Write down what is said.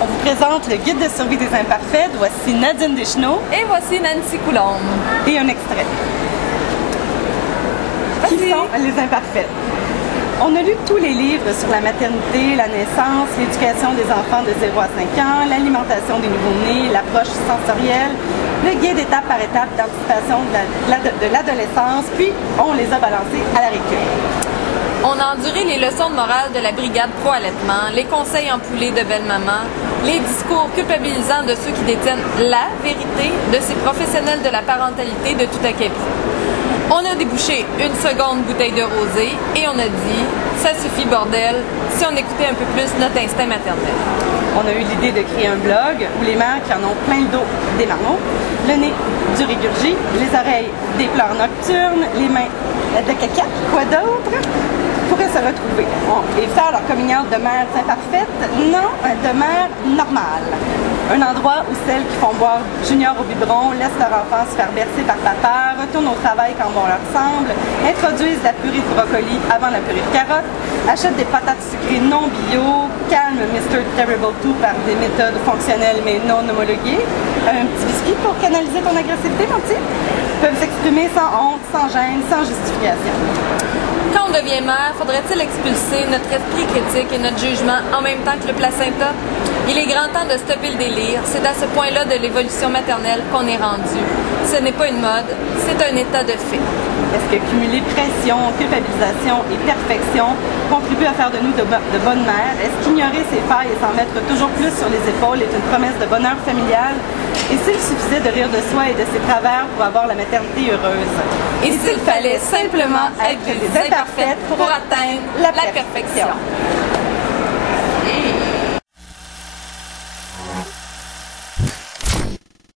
On vous présente le guide de survie des imparfaits. Voici Nadine Deschenaux. Et voici Nancy Coulombe. Et un extrait. Qui sont les imparfaits? On a lu tous les livres sur la maternité, la naissance, l'éducation des enfants de 0 à 5 ans, l'alimentation des nouveau-nés, l'approche sensorielle, le guide étape par étape d'anticipation de l'adolescence, puis on les a balancés à la récup. On a enduré les leçons de morale de la brigade pro-allaitement, les conseils empoulés de belle-maman, les discours culpabilisants de ceux qui détiennent la vérité de ces professionnels de la parentalité de tout acabit. On a débouché une seconde bouteille de rosé et on a dit « ça suffit bordel » si on écoutait un peu plus notre instinct maternel. On a eu l'idée de créer un blog où les mères qui en ont plein le dos des marmots, le nez du régurgie, les oreilles des pleurs nocturnes, les mains de caca, quoi d'autre, pourraient se retrouver et faire leur coming out de mères imparfaites, non, de mères normales. Un endroit où celles qui font boire Junior au biberon, laissent leur enfant se faire bercer par papa, retournent au travail quand bon leur semble, introduisent la purée de brocoli avant la purée de carottes, achètent des patates sucrées non bio, calment Mr. Terrible 2 par des méthodes fonctionnelles mais non homologuées, un petit biscuit pour canaliser ton agressivité, mon petit, peuvent s'exprimer sans honte, sans gêne, sans justification. Quand on devient mère, faudrait-il expulser notre esprit critique et notre jugement en même temps que le placenta? Il est grand temps de stopper le délire. C'est à ce point-là de l'évolution maternelle qu'on est rendu. Ce n'est pas une mode, c'est un état de fait. Est-ce que cumuler pression, culpabilisation et perfection contribue à faire de nous de bonnes mères? Est-ce qu'ignorer ses failles et s'en mettre toujours plus sur les épaules est une promesse de bonheur familial? Et s'il suffisait de rire de soi et de ses travers pour avoir la maternité heureuse? Et s'il fallait simplement être des imparfaites pour atteindre la perfection?